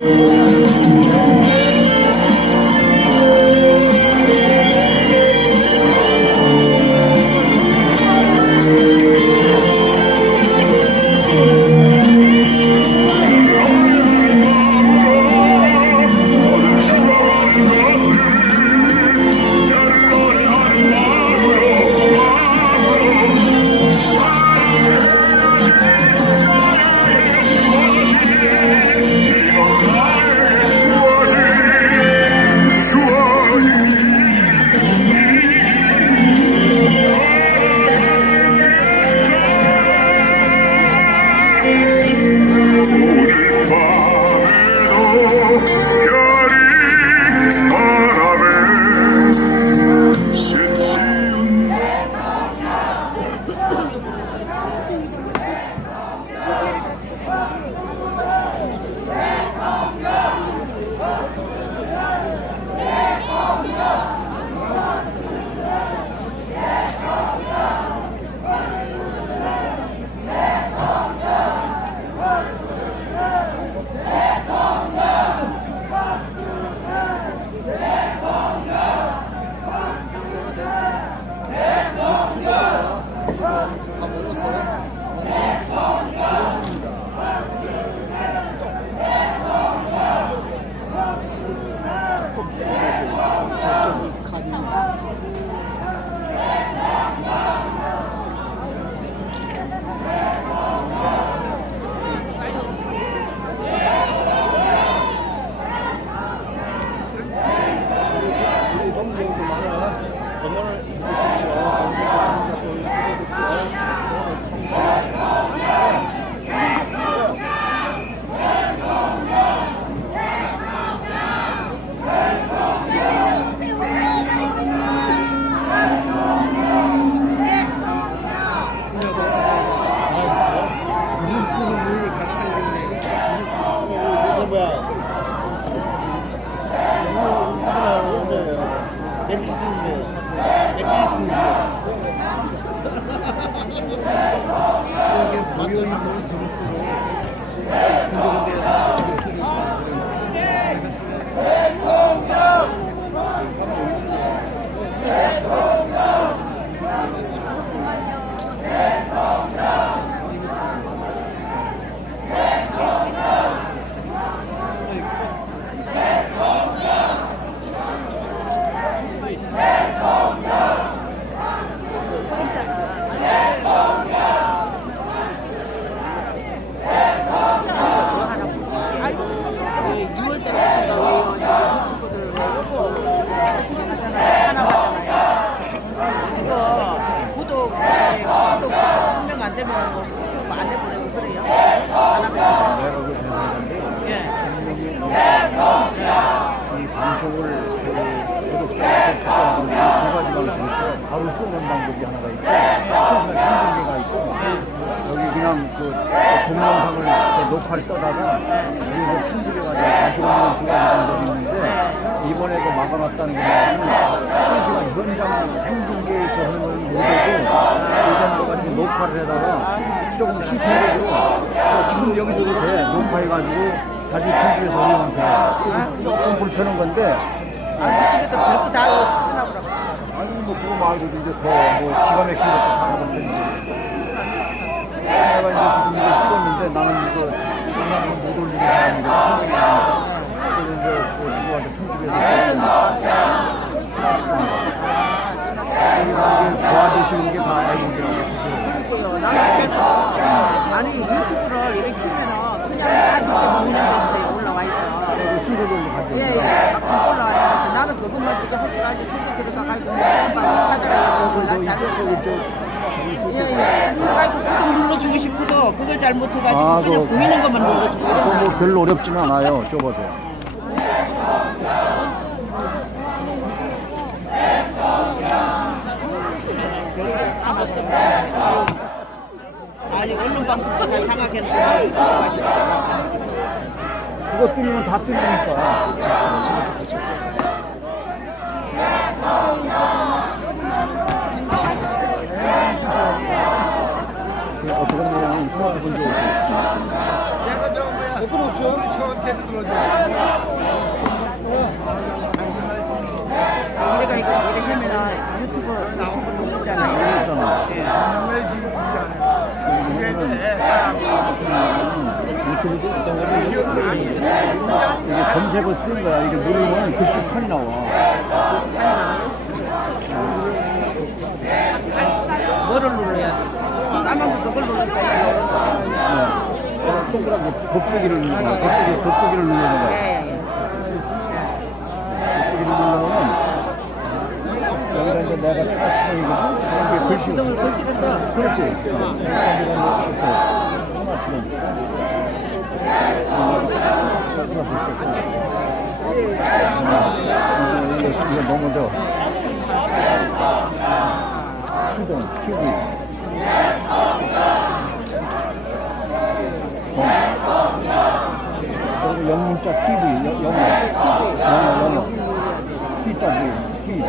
밤 구독, 구독 증명 안 되면 뭐 구독 안 해보려고 그래요. 안 하면. 예. 이 방송을 그 구독자한테 두 가지가 있어요. 바로 쓰는 방법이 하나가 있고, 한개가 있고, 여기 그냥 그 동영상을 그 녹화를 떠다가 여기서 충분해가지고 다시 오는 두 가지 방법이 있는데 이번에도 막아놨다는 게 실시간 현장 생중계에서 하는 건 못하고 예전과 같이 녹화를 해다가 조금 시청적으로 지금 여기서도 돼. 녹화해가지고 다시 편집해서 돼. 조금 불편한 건데. 아, 집에서 별거 다 하나 보라고. 아니 뭐 그거 말고도 이제 더뭐 기가 막힌 것도 다 되는데. 내가 이제 지금 이거 찍었는데 나는 이거 중간에 못 올리는 사람이니까 그래서 이제 도와주시는 게다 애국이라고 하시더라고요 그리고요, 나는 그래서, 아니, 유튜브를 이렇게 하면은 그냥 다 이렇게 먹는 올라와 있어. 순서대로 가지고 예, 예. 막상 올라와 있어. 나는 그것만 지금 할줄 알지. 속에 들어가가지고 한번 찾아가지고 난 잘못해. 예, 예. 그래가지고 구독 눌러주고 싶어도 그걸 잘 못해가지고 아, 그냥 그거- 보이는 것만 눌러주고 뭐 거. 별로 어렵지는 않아요 좁아서 아니, 언론 방송까지 장악해서. 그거 뜨면 다 뜨니까 어떻게 보면 스마트폰 좀 우리가 이거 이렇게 하면 유튜브 유튜브 누르잖아요. 있잖아. 유튜브도 있잖아. 이게 검색어 쓴 거야. 이게 누르면 글씨 판이 나와. 뭐를 눌러야 돼? 까만 거 그걸 눌렀어요. 어, 동그랗게 곱빼기를 누르는 거야. 곱빼기, 곱빼기를 누르는 거야. 예, 예. 곱빼기를 누르면 여기다 이제 내가 차가치고 이게 글씨. 구동을 글씨로 써. 그렇지. 어. 이거 뭐 먼저? 수동, TV. 그리고 영문자 TV, 여- 영어. 영어, 영어. T자 V, T.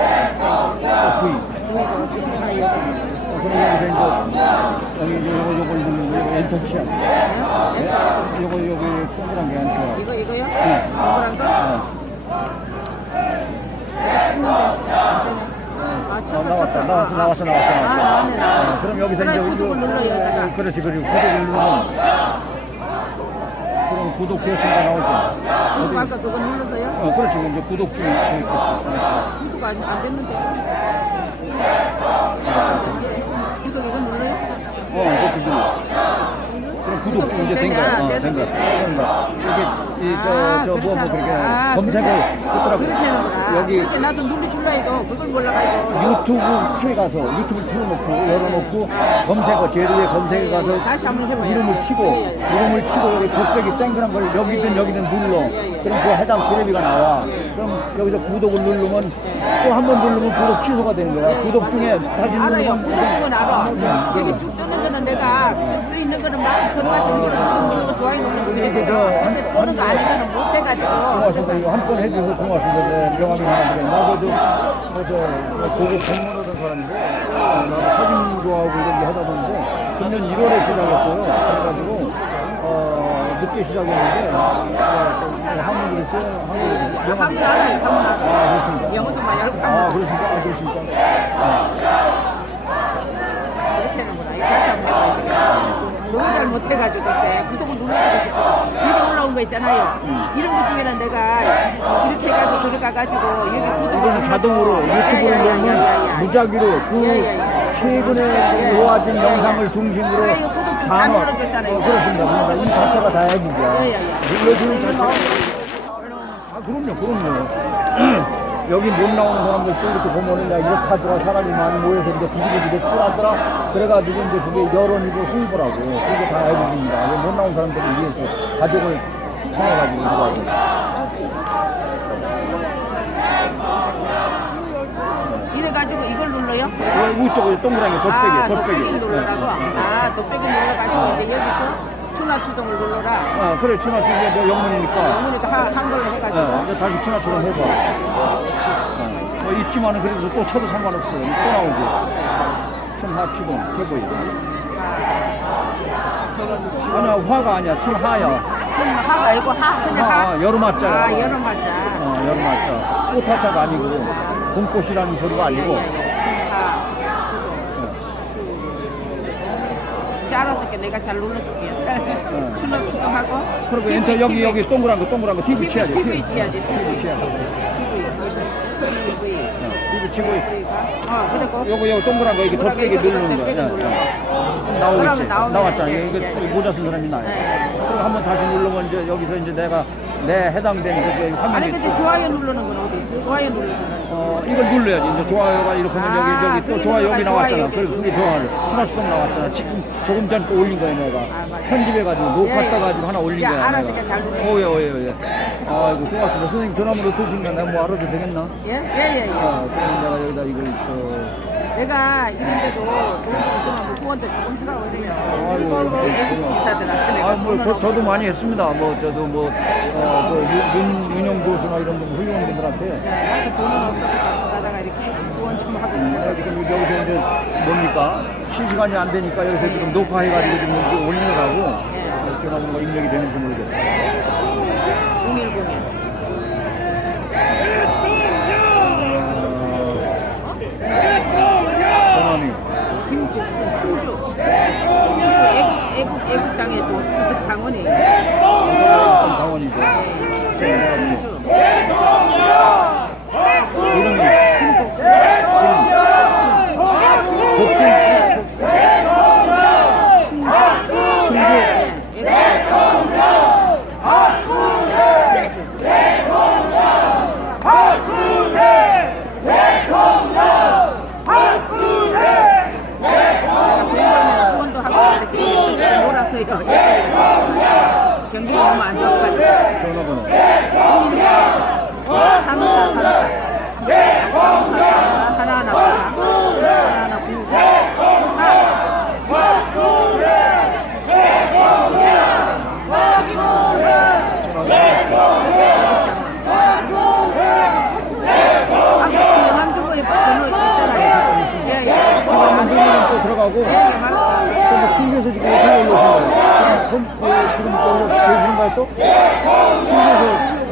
어, 그럼 여기서 이제 요거 누르는 거. 네? 네. 어. 아 어, 아. 어. 어, 그럼 구독? 어, 안 됐는데. 구독 이거 눌러요? 어, 그렇지, 눌러. 그럼 구독 중 이제 된 거야. 어, 된 거야. 된 거야. 이게 이저저뭐 뭐 그렇게 검색을 했더라고. 그렇게 하는구나. 여기 그렇게 나도 이거 그걸 몰라가지고. 유튜브 에 가서 유튜브 틀어놓고 열어놓고 검색어 제로에 검색에 가서 다시 한번 해봐요. 이름을 치고 예, 예. 이름을 치고 여기 곱빼기 땡그란 걸 여기든 여기든 눌러 예, 예. 그럼 그 해당 테레비가 나와 그럼 여기서 구독을 누르면 또 한 번 누르면 구독 취소가 되는 거야 구독 중에 다시 알아요. 누르면 구독 중은 알아. 음, 이게 쭉 뜨는 거는 내가 쭉떠 있는 거는 막 들어가서 구독 누르고 좋아요 누르고 이렇게 저- 근데 뜨는 거 아니면은 못해가지고. 고맙습니다. 이거 한 번 해줘서 고맙습니다. 네, 명함이 하나 드려요 나도 좀 뭐저 고급 공무원하던 사람인데 어, 나도 사진 좋아하고 이런 게 하다 보는데 금년 1월에 시작했어요. 그래가지고 어, 늦게 시작했는데 어, 또 한국으로 있어요. 한국으로. 명함 한글 알아요. 한글 알아. 아 그렇습니다 영어도 막 열고. 아 그렇습니까? 아 그렇습니까? 이렇게 하는구나. 이거 다시 한번 해봐요. 너무 잘 못해가지고 글쎄 구독을 눌러주고 싶어. 이름 올라온 거 있잖아요. 이름 그 중에는 내가 이렇게 해가지고 들어가가지고 여기 구독을 이거는 자동으로 예, 예, 유튜브를 예, 예. 무작위로 그 예. 최근에 놓아진 영상을 중심으로 이거 구독 좀다 다 넣어- 눌러줬잖아요. 어, 그렇습니다. 그러니까 이 자체가 다. 예, 예, 예. 눌러주는 자체가. 아, 그럼요, 그럼요. 여기 못 나오는 사람들 또 이렇게 보면은 야, 이렇게 하더라. 사람이 많이 모여서 이제 비비비비 뿔하더라. 그래가지고 이제 그게 여론이고 홍보라고. 그게 다 해보십니다. 여기 못 나온 사람들을 위해서 가족을 통해가지고 이거 하고. 이래가지고 이걸 눌러요? 어, 우쪽에 동그랗게 아, 덧배기, 돋배기 덧배기. 예. 아, 돋배기 눌러가지고 이제 여기서 추나추동을 눌러라. 아, 그래, 친화 중에 너 영문이니까. 영문이도 한, 한글로 해가지고. 어, 다시 친화처럼 해서. 어, 뭐 있지만은 그래도 또 쳐도 상관없어요. 또 나오지. 춘하, 추동, 해보이. 아니야, 화가 아니야. 춘하야. 춘 하가 아니고 하, 그냥 하. 하, 여름 하자야. 아, 여름 하자. 어, 여름 하자. 꽃하자가 아니고, 봄꽃이라는 소리가 아니고. 춘하. 짜라서 이렇게 내가 잘 눌러줄게요. 추나추동하고. 그리고 엔터 여기, 여기 동그란 거, 동그란 거, TV 치야지. TV 치야지. TV 치야지. TV 치고, 어, 그리고. 요거, 요거 동그란 거, 이렇게 이거 누르는. 나오겠지. 사람은 나오면 나왔잖아. 이거 이제. 모자 쓴 사람이 나요. 네. 그리고 한번 다시 누르면 이제 여기서 이제 내가 내 해당된 그 아니, 화면이 근데 좋아요 누르는 건 어디 있어? 좋아요 눌러주는 어, 이걸 눌러야지. 이제 좋아요가 이렇게 하면 아, 여기 여기 또 그게 좋아요 여기 나왔잖아. 그리고 그게 좋아요. 추나추동 나왔잖아. 지금 조금 전에 또 올린 거야 내가. 아, 맞아. 편집해가지고 녹화 예, 예. 떠가지고 하나 올린 야, 거야. 알아서 내가. 잘 눌러. 오예 오예 오예. 아이고 고맙습니다. 선생님 전화번호 드시니까 내가 뭐 알아도 되겠나? 예? 예, 예, 예. 어, 그럼 내가 여기다 이걸 또. 내가 이런 데도 돈도 없으면 뭐 후원도 조금 아이고, 기사들한테 내가 아, 뭐, 돈을 저, 없어서 저도 많이 했습니다. 뭐, 저도 뭐, 어, 그, 윤, 윤- 윤영 교수나 이런 분, 훌륭한 분들한테. 나도 돈은 없어서 갖고 가다가 이렇게 후원 좀 하고 음, 있는데 지금 여기서 이제 뭡니까? 실시간이 안 되니까 여기서 지금 녹화해가지고 지금 이제 올리느라고. 예. 제가 뭔가 입력이 되는지 모르겠어요. 강당에도 강원에 강원이죠. 올라왔죠? 중국에서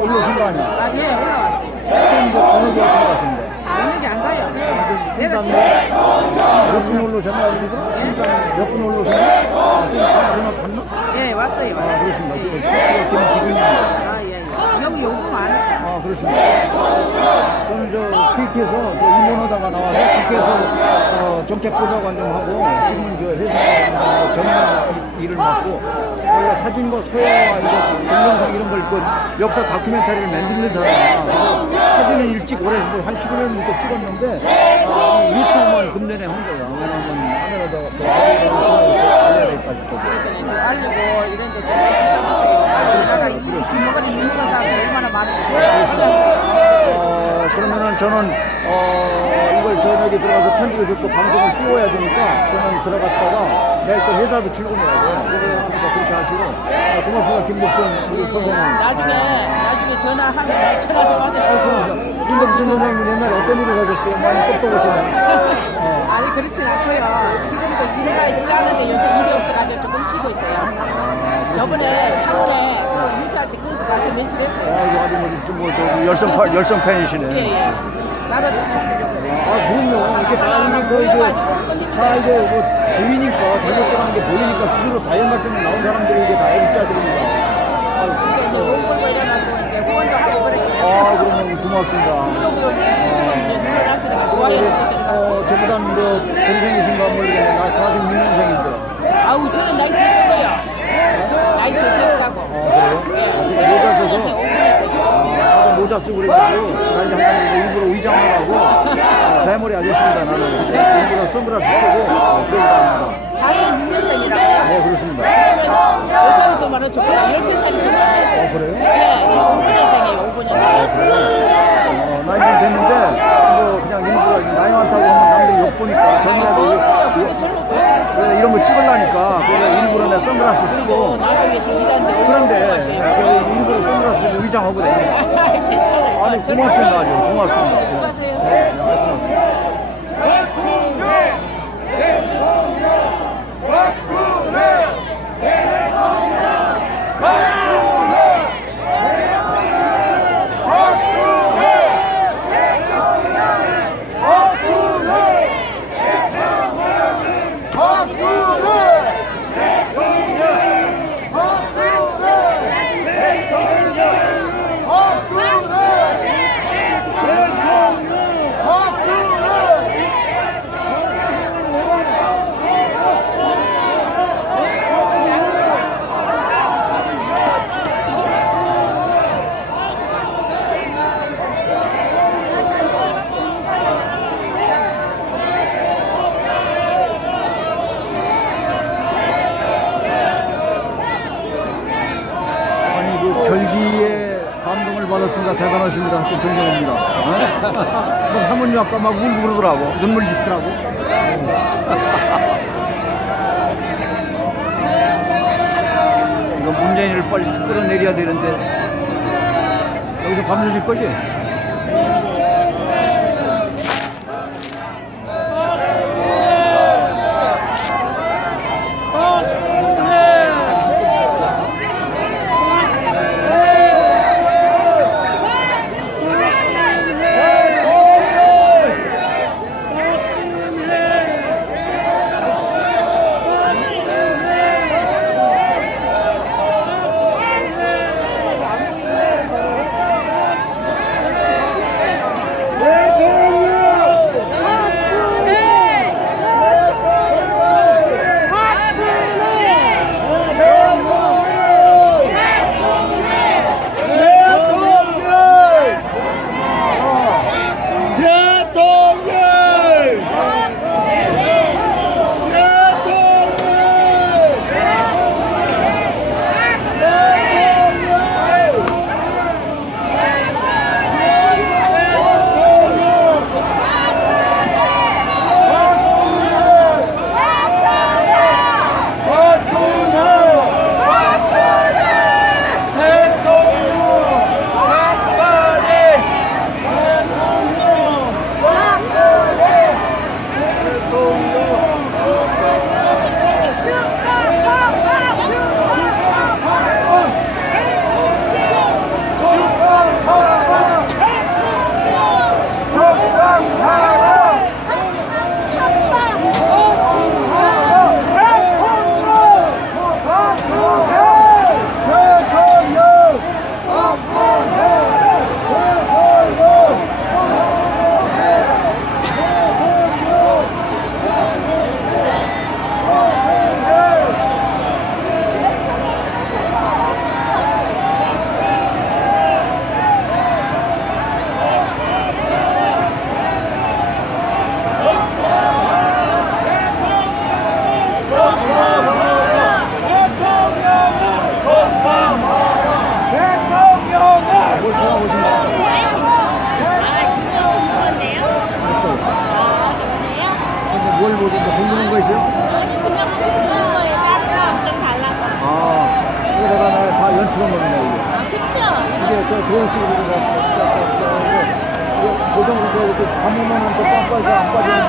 올라오신 거 아니에요? 아, 네, 예, 올라왔어요. 그럼 이제 어느 게 올라가신데? 어느 게안 가요. 아, 네, 내가 지금 몇분 올라오셨나요, 그리고? 네. 몇분 올라오셨나요? 아, 지금 마지막 갔나? 예, 왔어요. 아, 그러신가? 지금 기분이 안 좋아요. 그렇습니다. 저는 저 KT에서 그 임원하다가 나와서 국회에서 어, 정책보좌관 좀 하고 지금은 저 회사 정량 일을 맡고 저희가 사진과 소화와 이거 동영상 이런 걸그 역사 다큐멘터리를 만드는 사람이야. 사진을 일찍 오래 뭐한 15년 정도 찍었는데 유튜브만 금년에 한 거야. 왜냐면 하늘에다 또 알려야 될까 싶어서. 저 알리고 이런 데좀. 우리나라 주먹을 입는 사람이 얼마나 많은지 몰랐어요. 어, 그러면은 저는 어, 이걸 저녁에 들어가서 편집해서 또 방송을 띄워야 되니까 저는 들어갔다가 내일 또 회사도 출근해야 돼요. 그래서 그렇게 하시고 아, 고맙습니다 김복순 우리 선생님. 나중에 나중에 전화하면 전화도 받을 수 있고. 김복순 선생님 옛날에 어떤 일을 하셨어요? 많이 똑똑하시네. 어. 아니 그렇진 않고요. 지금도 일가 일하는데 요새 일이 없어가지고 조금 쉬고 있어요. 저번에 창원에 그때 그것도 가서 며칠 했어요. 아, 아주 뭐, 좀 뭐, 저 열성, 파- 열성 팬이시네. 예 예. 나라도 아, 그럼요. 이게 다 이게 그 이제 다 이제 뭐 보이니까 잘못되는 게 보이니까 스스로 다이어 말씀에 나온 사람들이 이게 다 애국자들입니다. 아, 아, 그러면 고맙습니다. 이제 눌러놨으니까 좋아요 부탁드립니다. 어, 저보다 뭐 동생이신가 모르겠네. 나 46년생인데. 아우 저는 나이 됐어요. 나이 됐다고. 아, 그래요? 아, 모자 써서? 나도 모자 쓰고 그래가지고, 나 이제 한번 일부러 의장을 하고, 어, 대머리 하겠습니다, 나는. 일부러 선글라스 쓰고, 어, 그러고 다닙니다. 46년생이라고요? 네, 그렇습니다. 몇 살이 더 많아? 저보다 13살이 더 많아요. 어, 그래요? 네, 저 5년생이에요, 5년. 어, 나이 좀 됐는데, 뭐, 그냥 일부러 나이 많다고 하면 남들이 욕 보니까, 젊은애들 근데 절로 보여요. 그래, 이런 거 찍으려니까, 그래서 일부러 내 선글라스 쓰고, 나라 위해서 일하는데 그런데, 네. 그래서 일부러 선글라스 쓰고 의장하고 다니고. 괜찮아요. 아니, 고맙습니다, 아주. 고맙습니다. 수고하세요. 네, 고맙습니다. 아니 그 결기에 감동을 받았습니다. 대단하십니다. 또 존경합니다. 어? 그럼 사모님 아까 막 울고 그러더라고. 눈물 짓더라고. 이거 문재인을 빨리 끌어내려야 되는데 여기서 밥 드실 거지?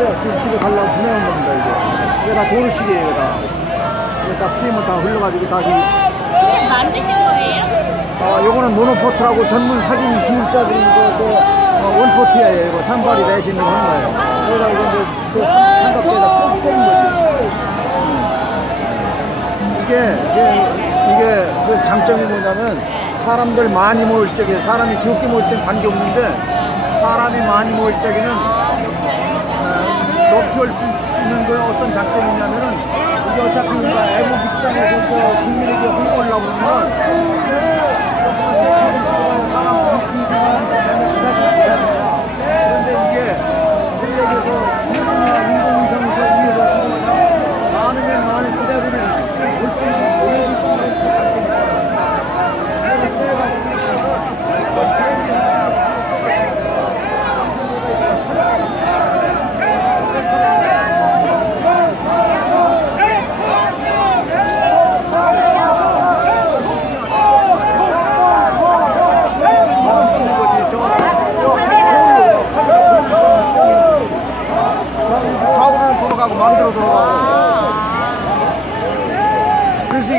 안 빠지는데 지금 집에 가려고 보내온 겁니다, 이게. 이게 다 좋은 식이에요, 이거 다. 이게 다 풀리면 다 흘러가지고 다시. 만드신 거예요? 아, 요거는 모노포트라고 전문 사진 기술자들이 이거 저 어, 원포트예요, 이거 산발이 내신 거 하는 거예요. 여기다 이거 이제 그 삼각대에다 꼭 꽂는 거지. 이게, 이게, 이게 그 장점이 뭐냐면 사람들 많이 모일 적에 사람이 적게 모일 땐 관계없는데 사람이 많이 모일 적에는 어, 높이 올 수 있는 그 어떤 장점이 있냐면은 이게 어차피 우리가 애국 입장에서 저 국민에게 홍보하려고 그러면 그런데 이게 우리에게서 인공위성에서 위에서 많으면 많은 그대로는 볼수 있는 좌우로 돌아가고 마음대로 돌아가고 그래서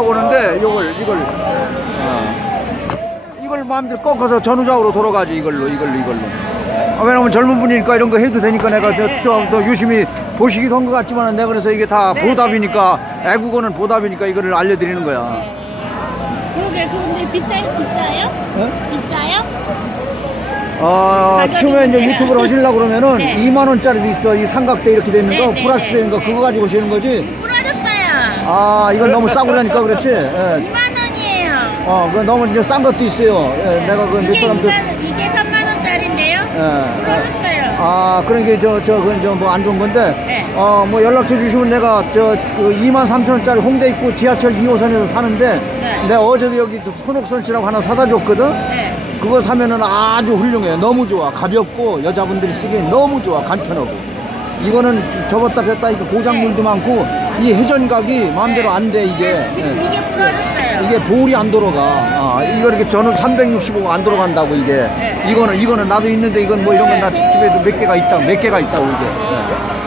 하는데 이걸 이걸 어. 이걸 마음대로 꺾어서 전후좌우로 돌아가지 이걸로 이걸로 이걸로 아, 왜냐면 젊은 분이니까 이런 거 해도 되니까 내가 저좀더 유심히 보시기도 한 것 같지만 내가 그래서 이게 다 보답이니까 애국어는 보답이니까 이거를 알려드리는 거야 그러게 그런데 비싸요? 비싸요? 비싸요? 어, 가격이 처음에 이제. 유튜브를 하시려고 그러면은 네. 2만 원짜리도 있어 이 삼각대 이렇게 돼 있는 거 네, 네, 플라스틱 네. 되는 거 그거 가지고 오시는 거지 부러졌어요. 아 이건 너무 싸고 그러니까 그렇지 예. 2만 원이에요. 어, 그 너무 이제 싼 것도 있어요. 예, 내가 그 몇 이게 2만 사람들, 원, 이게 3만 원짜리인데요. 예. 부러졌어요. 아, 그런 게 저, 저, 그건 저뭐 안 좋은 건데, 네. 어, 뭐 연락처 주시면 내가 저, 그 2만 3천 원짜리 홍대 입구 지하철 2호선에서 사는데, 네. 내가 어제도 여기 저 손옥선 씨라고 하나 사다 줬거든? 네. 그거 사면은 아주 훌륭해. 너무 좋아. 가볍고, 여자분들이 쓰기엔 너무 좋아. 간편하고. 이거는 접었다 폈다 이거 고장물도 많고, 이 회전각이 마음대로 안 돼, 이게. 네, 지금 예. 이게 부러졌어요. 이게 볼이 안 돌아가. 아, 이거 이렇게 저는 365가 안 돌아간다고 이게. 네. 이거는 이거는 나도 있는데 이건 뭐 이런 건 나 집에도 몇 개가 있다. 몇 개가 있다고 이게. 예.